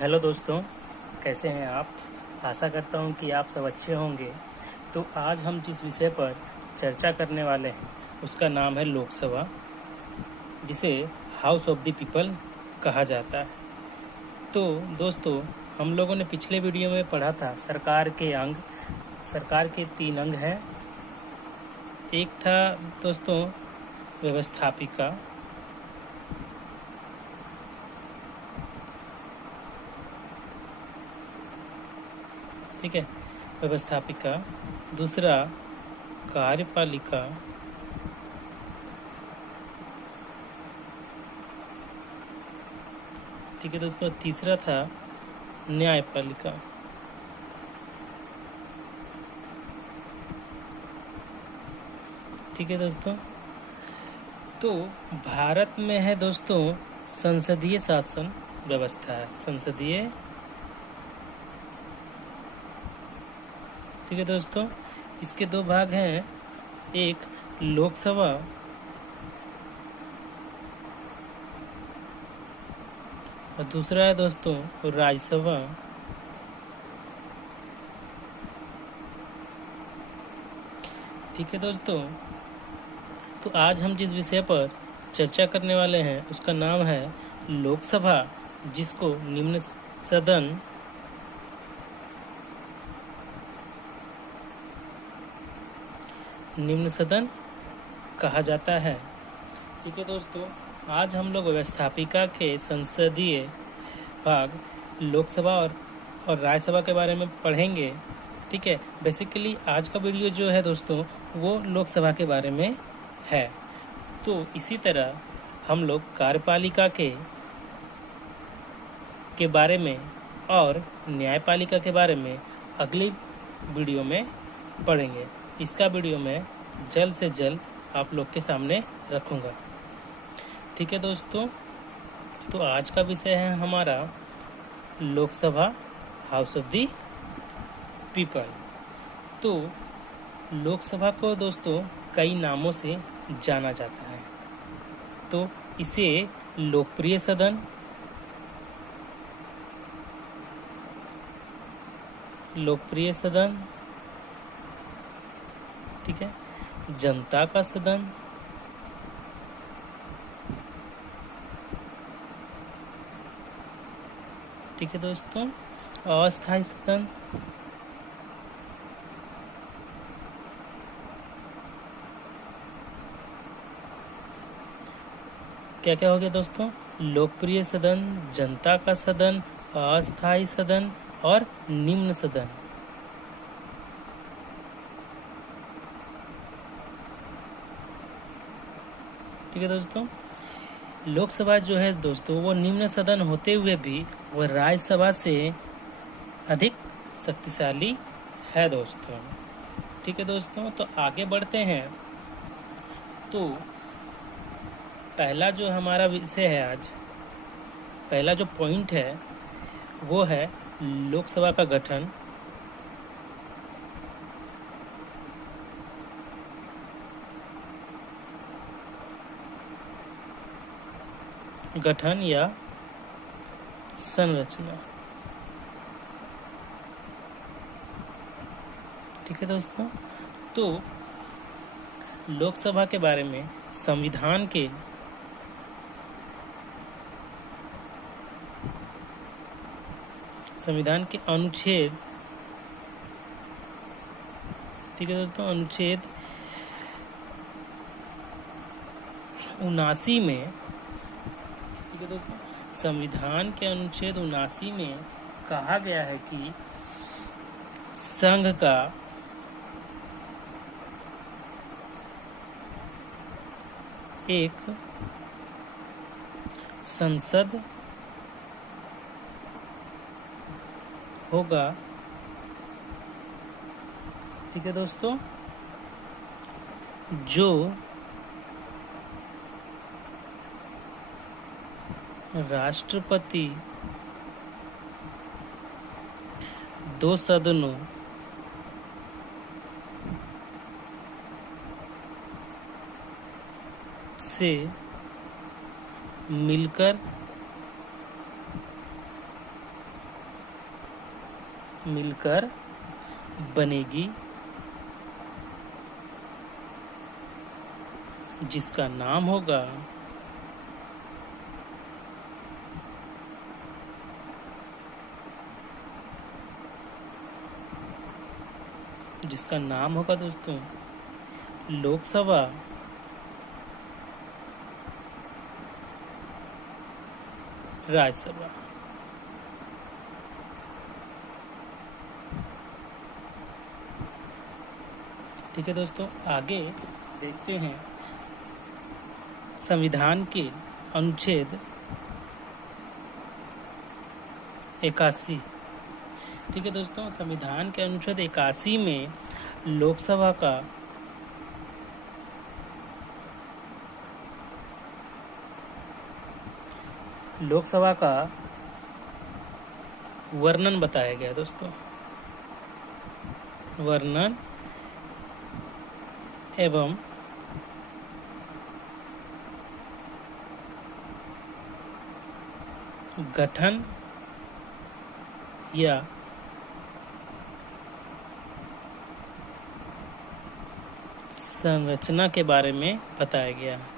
Hello दोस्तों, कैसे हैं आप। आशा करता हूं कि आप सब अच्छे होंगे। तो आज हम जिस विषय पर चर्चा करने वाले हैं उसका नाम है लोकसभा, जिसे हाउस ऑफ द पीपल कहा जाता है। तो दोस्तों, हम लोगों ने पिछले वीडियो में पढ़ा था सरकार के अंग। सरकार के 3 अंग हैं। एक था दोस्तों व्यवस्थापिका, ठीक है, व्यवस्थापिका। दूसरा कार्यपालिका, ठीक है दोस्तों। तीसरा था न्यायपालिका। ठीक है दोस्तों। तो भारत में है दोस्तों संसदीय शासन व्यवस्था है, संसदीय। ठीक है दोस्तों, इसके 2 भाग हैं, एक लोकसभा और दूसरा है दोस्तों राज्यसभा। ठीक है दोस्तों, तो आज हम जिस विषय पर चर्चा करने वाले हैं उसका नाम है लोकसभा, जिसको निम्न सदन कहा जाता है। ठीक है दोस्तों, आज हम लोग व्यवस्थापिका के संसदीय भाग लोकसभा और राज्यसभा के बारे में पढ़ेंगे। ठीक है, बेसिकली आज का वीडियो जो है दोस्तों वो लोकसभा के बारे में है। तो इसी तरह हम लोग कार्यपालिका के बारे में और न्यायपालिका के बारे में अगली वीडियो में पढ़ेंगे। इसका वीडियो मैं जल्द से जल्द आप लोग के सामने रखूँगा। ठीक है दोस्तों, तो आज का विषय है हमारा Lok Sabha, house of the people. तो लोकसभा को दोस्तों कई नामों से जाना जाता है। तो इसे लोकप्रिय सदन, ठीक है, जनता का सदन, ठीक है दोस्तों, अस्थायी सदन, क्या क्या हो गया दोस्तों, लोकप्रिय सदन, जनता का सदन, अस्थायी सदन और निम्न सदन। ठीक है दोस्तों, लोकसभा जो है दोस्तों वो निम्न सदन होते हुए भी वो राज्यसभा से अधिक शक्तिशाली है दोस्तों। ठीक है दोस्तों, तो आगे बढ़ते हैं। तो पहला जो हमारा विषय है आज, पहला जो पॉइंट है वो है लोकसभा का गठन। गठन या संरचना। ठीक है दोस्तों, तो लोकसभा के बारे में संविधान के अनुच्छेद, ठीक है दोस्तों, अनुच्छेद 79 में, ठीक है दोस्तों, संविधान के अनुच्छेद 79 में कहा गया है कि संघ का एक संसद होगा। ठीक है दोस्तों, जो राष्ट्रपति 2 सदनों से मिलकर मिलकर बनेगी, जिसका नाम होगा दोस्तों लोकसभा राज्यसभा। ठीक है दोस्तों, आगे देखते हैं संविधान के अनुच्छेद 81। ठीक है दोस्तों, संविधान के अनुच्छेद 81 में लोकसभा का वर्णन बताया गया दोस्तों। वर्णन एवं गठन या संरचना के बारे में बताया गया है।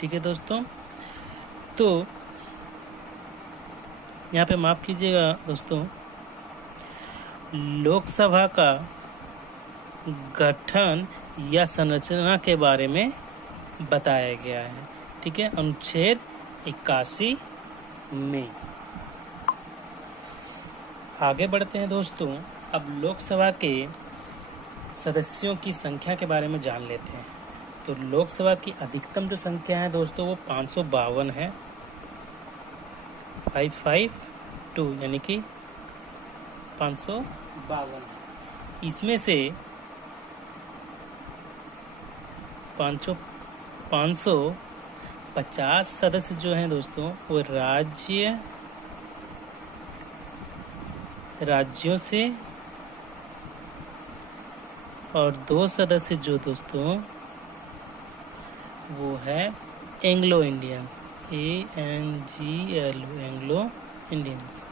ठीक है दोस्तों, तो यहाँ पे माफ कीजिएगा दोस्तों, लोकसभा का गठन या संरचना के बारे में बताया गया है। ठीक है, अनुच्छेद 81 में। आगे बढ़ते हैं दोस्तों, अब लोकसभा के सदस्यों की संख्या के बारे में जान लेते हैं। तो लोकसभा की अधिकतम जो संख्या है दोस्तों वो 552 है, 552 यानी कि 552 है। इसमें से 550 सदस्य जो हैं दोस्तों वो राज्यों से, और 2 सदस्य जो दोस्तों वो है Anglo Indian, ANGLO, Anglo Indians.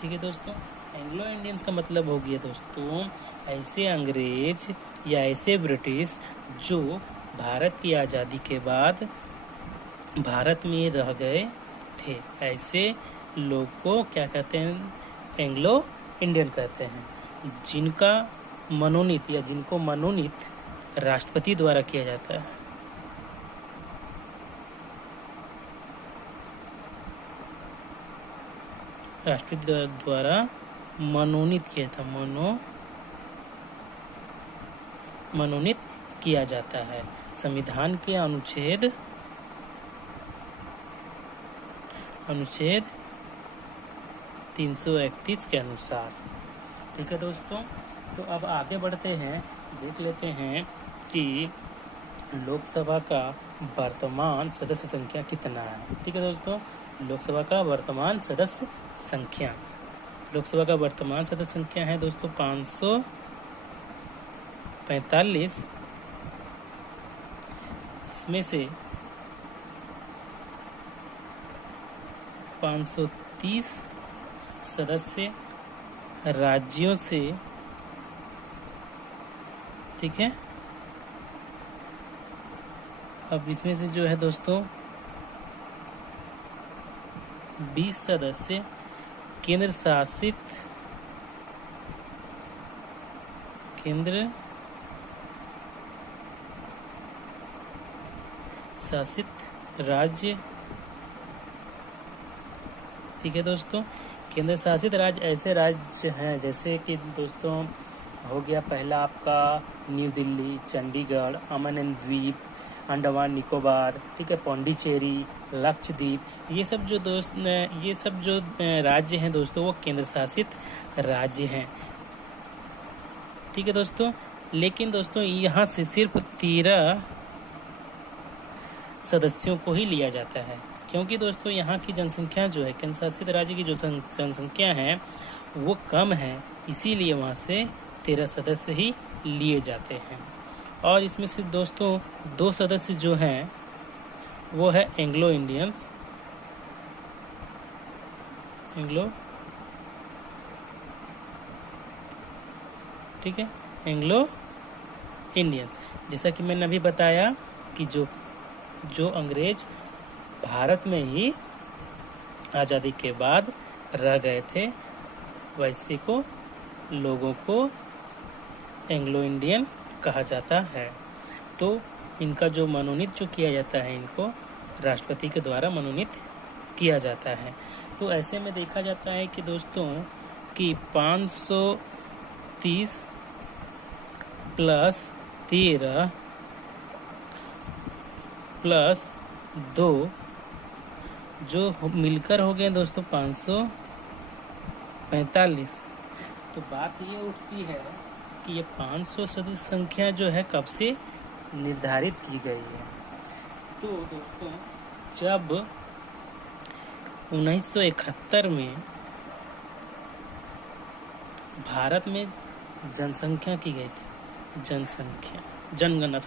ठीक है दोस्तों, एंग्लो इंडियंस का मतलब हो गया दोस्तों ऐसे अंग्रेज या ऐसे ब्रिटिश जो भारत की आज़ादी के बाद भारत में रह गए थे, ऐसे लोग को क्या कहते हैं? एंग्लो इंडियन कहते हैं, जिनका मनोनीत या जिनको मनोनीत राष्ट्रपति द्वारा किया जाता है। राष्ट्रपति द्वारा मनोनीत किया था, मनोनीत किया जाता है संविधान के अनुच्छेद 331 के अनुसार। ठीक है दोस्तों, तो अब आगे बढ़ते हैं, देख लेते हैं कि लोकसभा का वर्तमान सदस्य संख्या कितना है। ठीक है दोस्तों, लोकसभा का वर्तमान सदस्य संख्या है दोस्तों 545। इसमें से 530 सदस्य राज्यों से, ठीक है। अब इसमें से जो है दोस्तों 20 सदस्य केंद्र शासित राज्य। ठीक है दोस्तों, केंद्र शासित राज्य ऐसे राज्य हैं जैसे कि दोस्तों हो गया पहला आपका new Delhi, Chandigarh, Aman and द्वीप, अंडमान निकोबार, ठीक है, पौंडीचेरी, लक्षद्वीप। ये सब जो राज्य हैं दोस्तों वो केंद्र शासित राज्य हैं। ठीक है दोस्तों, लेकिन दोस्तों यहाँ से सिर्फ 13 सदस्यों को ही लिया जाता है। क्योंकि दोस्तों यहाँ की जनसंख्या जो है, केंद्र शासित राज्य की जो जनसंख्या है वो कम है, इसीलिए वहाँ से 13 सदस्य ही लिए जाते हैं। और इसमें से दोस्तों 2 सदस्य जो हैं वो है एंग्लो इंडियंस, ठीक है, एंग्लो इंडियंस। जैसा कि मैंने अभी बताया कि जो अंग्रेज भारत में ही आज़ादी के बाद रह गए थे, वैसे को लोगों को एंग्लो इंडियन कहा जाता है। तो इनका जो मनोनीत जो किया जाता है, इनको राष्ट्रपति के द्वारा मनोनीत किया जाता है। तो ऐसे में देखा जाता है कि दोस्तों कि 530 प्लस 13 प्लस 2 जो मिलकर हो गए दोस्तों 545। तो बात ये उठती है कि ये 500 सदस्य संख्या जो है कब से निर्धारित की गई है। तो दोस्तों जब 1971 में भारत में जनसंख्या की गई थी, जनगणना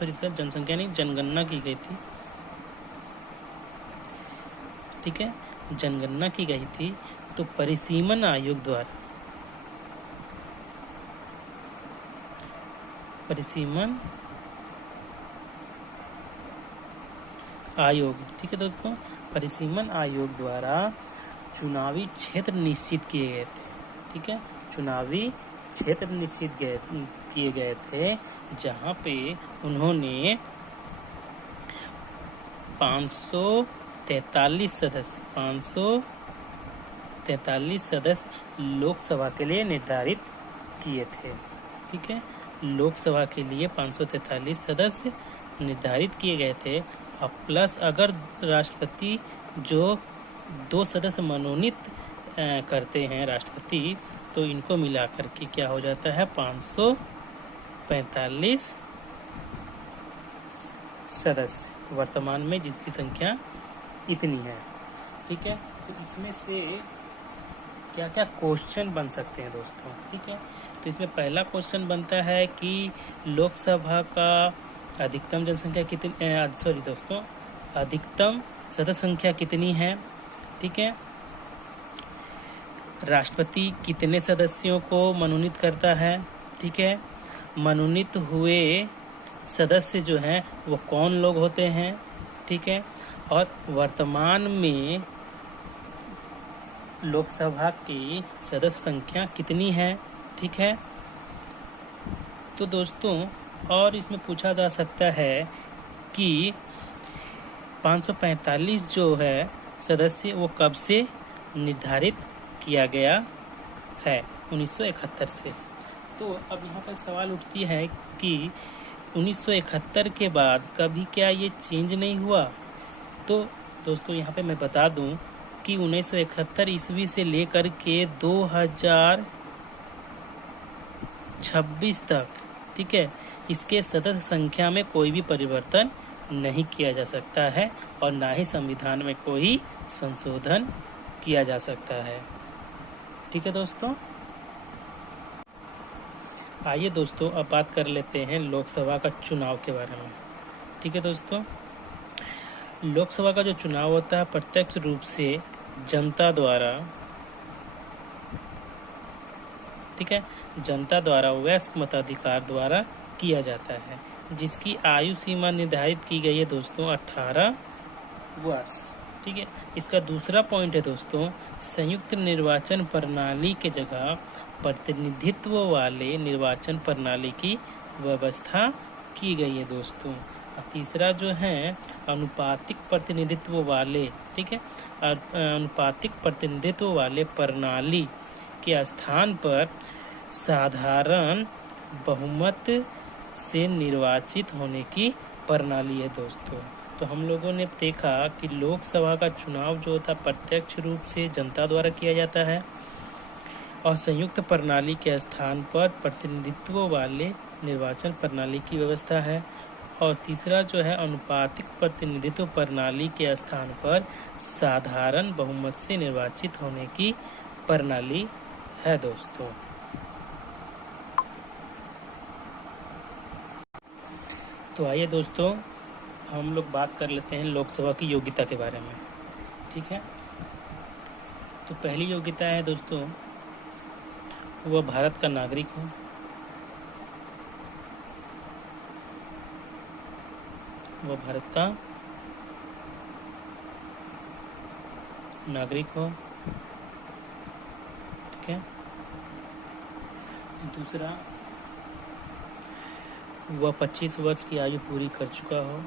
की गई थी, ठीक है, जनगणना की गई थी। तो परिसीमन आयोग द्वारा ठीक है दोस्तों, परिसीमन आयोग द्वारा चुनावी क्षेत्र निश्चित किए गए थे, ठीक है, चुनावी क्षेत्र निश्चित किए गए थे, जहाँ पे उन्होंने 543 सदस्य लोकसभा के लिए निर्धारित किए थे, ठीक है, लोकसभा के लिए 543 सदस्य निर्धारित किए गए थे। अब प्लस अगर राष्ट्रपति जो 2 सदस्य मनोनीत करते हैं राष्ट्रपति, तो इनको मिलाकर के क्या हो जाता है 545 सदस्य, वर्तमान में जिसकी संख्या इतनी है, ठीक है। तो इसमें से क्या क्या क्वेश्चन बन सकते हैं दोस्तों, ठीक है। तो इसमें पहला क्वेश्चन बनता है कि लोकसभा का अधिकतम जनसंख्या अधिकतम सदस्य संख्या कितनी है, ठीक है। राष्ट्रपति कितने सदस्यों को मनोनीत करता है, ठीक है। मनोनीत हुए सदस्य जो हैं वो कौन लोग होते हैं, ठीक है। और वर्तमान में लोकसभा की सदस्य संख्या कितनी है, ठीक है। तो दोस्तों और इसमें पूछा जा सकता है कि 545 जो है सदस्य वो कब से निर्धारित किया गया है, 1971 से। तो अब यहाँ पर सवाल उठती है कि 1971 के बाद कभी क्या ये चेंज नहीं हुआ। तो दोस्तों यहाँ पे मैं बता दूं कि 1971 ईस्वी से लेकर के 2026 तक, ठीक है, इसके सदस्य संख्या में कोई भी परिवर्तन नहीं किया जा सकता है और ना ही संविधान में कोई संशोधन किया जा सकता है, ठीक है दोस्तों। आइए दोस्तों अब बात कर लेते हैं लोकसभा का चुनाव के बारे में, ठीक है दोस्तों। लोकसभा का जो चुनाव होता है प्रत्यक्ष रूप से जनता द्वारा, ठीक है, जनता द्वारा वयस्क मताधिकार द्वारा किया जाता है, जिसकी आयु सीमा निर्धारित की गई है दोस्तों 18 वर्ष, ठीक है। इसका दूसरा पॉइंट है दोस्तों संयुक्त निर्वाचन प्रणाली के जगह प्रतिनिधित्व वाले निर्वाचन प्रणाली की व्यवस्था की गई है दोस्तों। और तीसरा जो है अनुपातिक प्रतिनिधित्व वाले, ठीक है, अनुपातिक प्रतिनिधित्व वाले प्रणाली के स्थान पर साधारण बहुमत से निर्वाचित होने की प्रणाली है दोस्तों। तो हम लोगों ने देखा कि लोकसभा का चुनाव जो होता है प्रत्यक्ष रूप से जनता द्वारा किया जाता है और संयुक्त प्रणाली के स्थान पर प्रतिनिधित्व वाले निर्वाचन प्रणाली की व्यवस्था है। और तीसरा जो है अनुपातिक प्रतिनिधित्व प्रणाली के स्थान पर साधारण बहुमत से निर्वाचित होने की प्रणाली है दोस्तों। तो आइए दोस्तों हम लोग बात कर लेते हैं लोकसभा की योग्यता के बारे में। ठीक है, तो पहली योग्यता है दोस्तों, वह भारत का नागरिक हो। वह भारत का नागरिक हो। ठीक है, दूसरा, वह 25 वर्ष की आयु पूरी कर चुका हो।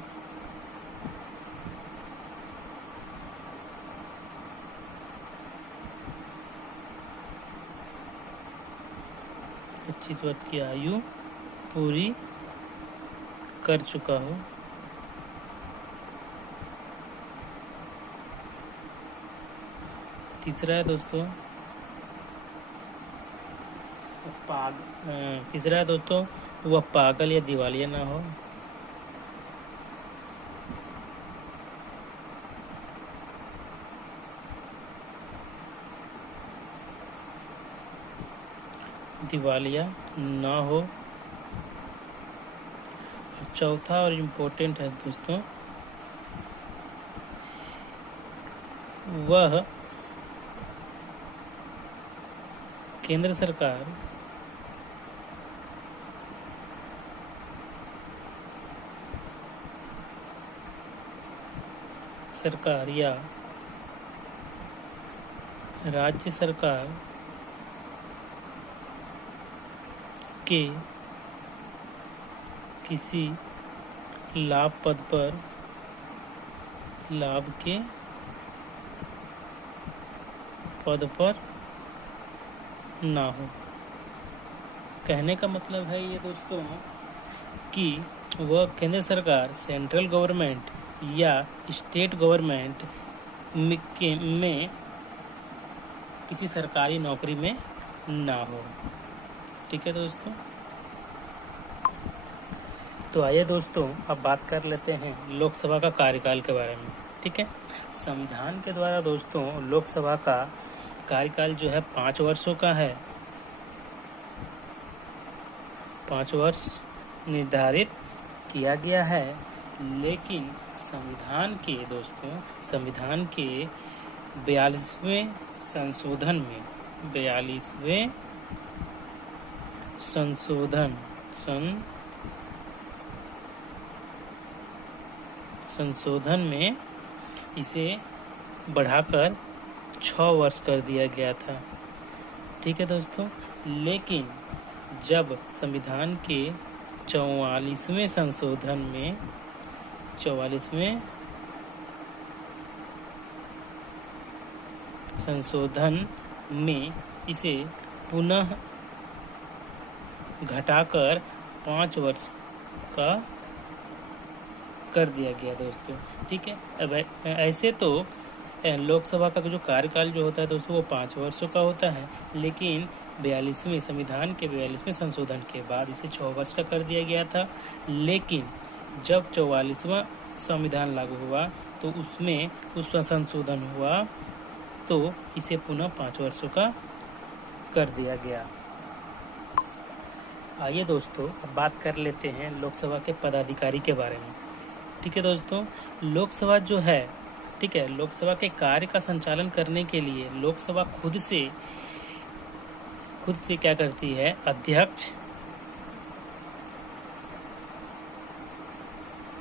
पच्चीस वर्ष की आयु पूरी कर चुका हो। तीसरा है दोस्तों, वह पागल या दिवालिया ना हो। दिवालिया ना हो। चौथा और इम्पोर्टेंट है दोस्तों, वह केंद्र सरकार या राज्य सरकार के किसी लाभ के पद पर ना हो। कहने का मतलब है ये दोस्तों कि वह केंद्र सरकार, सेंट्रल गवर्नमेंट या स्टेट गवर्नमेंट में किसी सरकारी नौकरी में ना हो। ठीक है दोस्तों, तो आइए दोस्तों अब बात कर लेते हैं लोकसभा का कार्यकाल के बारे में। ठीक है, संविधान के द्वारा दोस्तों लोकसभा का कार्यकाल जो है 5 वर्षों का है। 5 वर्ष निर्धारित किया गया है, लेकिन संविधान के 42वें संशोधन में 42वें संशोधन में इसे बढ़ाकर 6 वर्ष कर दिया गया था। ठीक है दोस्तों, लेकिन जब संविधान के 44वें संशोधन में इसे पुनः घटाकर 5 वर्ष का कर दिया गया दोस्तों। ठीक है, अब ऐसे तो लोकसभा का जो कार्यकाल जो होता है दोस्तों वो 5 वर्षों का होता है, लेकिन संविधान के 42वें संशोधन के बाद इसे 6 वर्ष का कर दिया गया था। लेकिन जब 44वां संविधान लागू हुआ तो उसका संशोधन हुआ तो इसे पुनः 5 वर्षों का कर दिया गया। आइए दोस्तों अब बात कर लेते हैं लोकसभा के पदाधिकारी के बारे में। ठीक है दोस्तों, लोकसभा जो है, ठीक है, लोकसभा के कार्य का संचालन करने के लिए लोकसभा खुद से क्या करती है, अध्यक्ष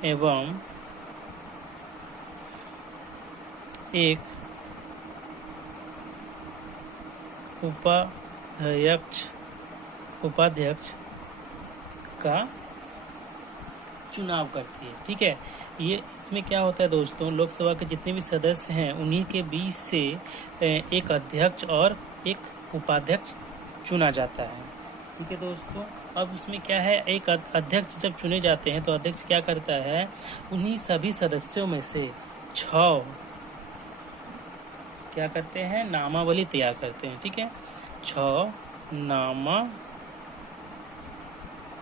एवं एक उपाध्यक्ष का चुनाव करती है। ठीक है, ये इसमें क्या होता है दोस्तों, लोकसभा के जितने भी सदस्य हैं उन्हीं के बीच से एक अध्यक्ष और एक उपाध्यक्ष चुना जाता है। ठीक है दोस्तों, अब उसमें क्या है, एक अध्यक्ष जब चुने जाते हैं तो अध्यक्ष क्या करता है, उन्हीं सभी सदस्यों में से 6 क्या करते हैं, नामावली तैयार करते हैं। ठीक है, 6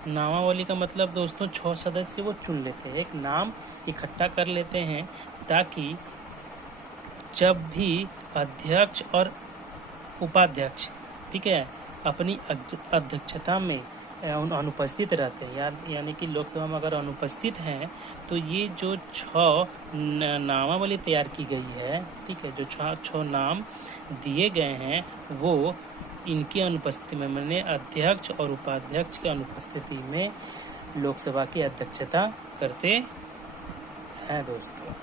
नामावली का मतलब दोस्तों 6 सदस्य वो चुन लेते हैं, एक नाम इकट्ठा कर लेते हैं, ताकि जब भी अध्यक्ष और उपाध्यक्ष, ठीक है, अपनी अध्यक्षता में अनुपस्थित रहते हैं, यानी कि लोकसभा में अगर अनुपस्थित हैं, तो ये जो 6 नामावली तैयार की गई है, ठीक है, जो 6 नाम दिए गए हैं वो इनकी अनुपस्थिति में, मैंने अध्यक्ष और उपाध्यक्ष की अनुपस्थिति में लोकसभा की अध्यक्षता करते हैं दोस्तों।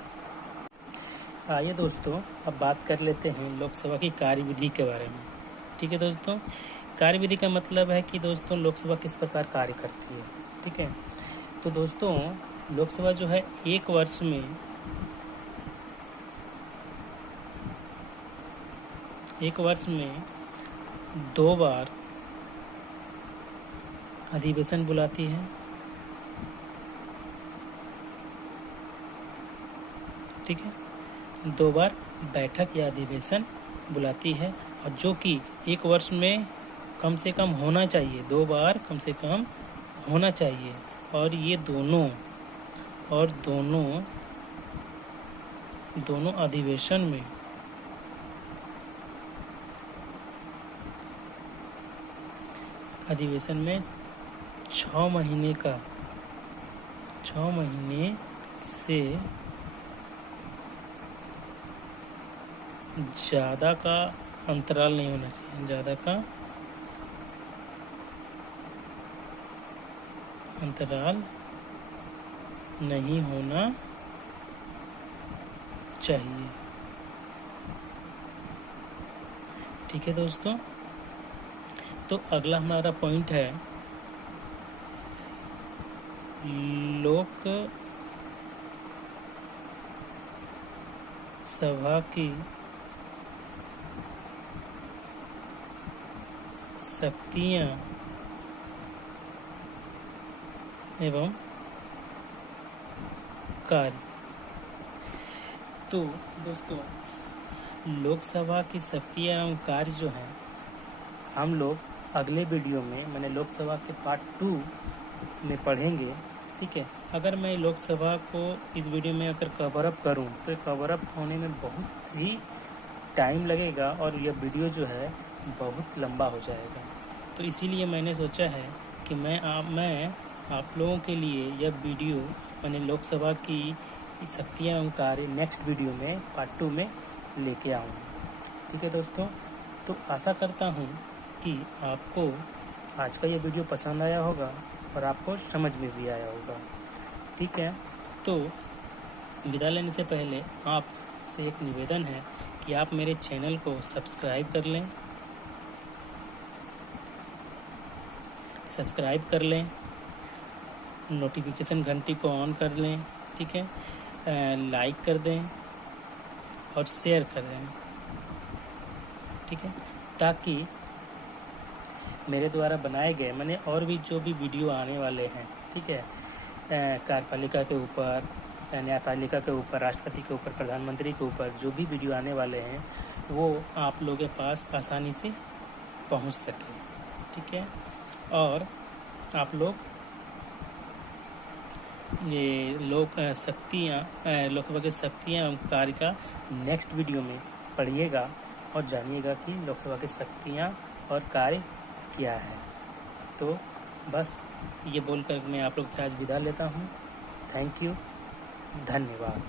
आइए दोस्तों अब बात कर लेते हैं लोकसभा की कार्यविधि के बारे में। ठीक है दोस्तों, कार्यविधि का मतलब है कि दोस्तों लोकसभा किस प्रकार कार्य करती है। ठीक है, तो दोस्तों लोकसभा जो है एक वर्ष में 2 बार अधिवेशन बुलाती है। ठीक है, 2 बार बैठक या अधिवेशन बुलाती है, और जो कि एक वर्ष में कम से कम होना चाहिए, 2 बार कम से कम होना चाहिए। और ये दोनों अधिवेशन में 6 महीने से ज़्यादा का अंतराल नहीं होना चाहिए, ज़्यादा का अंतराल नहीं होना चाहिए। ठीक है दोस्तों, तो अगला हमारा पॉइंट है लोक सभा की शक्तियां एवं कार्य। तो दोस्तों लोकसभा की शक्तियां एवं कार्य जो हैं, हम लोग अगले वीडियो में, मैंने लोकसभा के पार्ट 2 में पढ़ेंगे। ठीक है, अगर मैं लोकसभा को इस वीडियो में अगर कवर अप करूं तो कवर अप होने में बहुत ही टाइम लगेगा और यह वीडियो जो है बहुत लंबा हो जाएगा। तो इसीलिए मैंने सोचा है कि मैं आप लोगों के लिए यह वीडियो, मैंने लोकसभा की शक्तियाँ एवं कार्य नेक्स्ट वीडियो में पार्ट 2 में लेके आऊँगा। ठीक है दोस्तों, तो आशा करता हूँ कि आपको आज का ये वीडियो पसंद आया होगा और आपको समझ में भी आया होगा। ठीक है, तो विदा लेने से पहले आपसे एक निवेदन है कि आप मेरे चैनल को सब्सक्राइब कर लें, नोटिफिकेशन घंटी को ऑन कर लें। ठीक है, लाइक कर दें और शेयर कर दें। ठीक है, ताकि मेरे द्वारा बनाए गए, मैंने और भी जो भी वीडियो आने वाले हैं, ठीक है, कार्यपालिका के ऊपर, न्यायपालिका के ऊपर, राष्ट्रपति के ऊपर, प्रधानमंत्री के ऊपर जो भी वीडियो आने वाले हैं वो आप लोगों के पास आसानी से पहुंच सके। ठीक है, और आप लोग ये लोकसभा की शक्तियाँ एवं कार्य का नेक्स्ट वीडियो में पढ़िएगा और जानिएगा कि लोकसभा की शक्तियाँ और कार्य क्या है। तो बस ये बोलकर मैं आप लोग से आज विदा लेता हूँ। थैंक यू, धन्यवाद।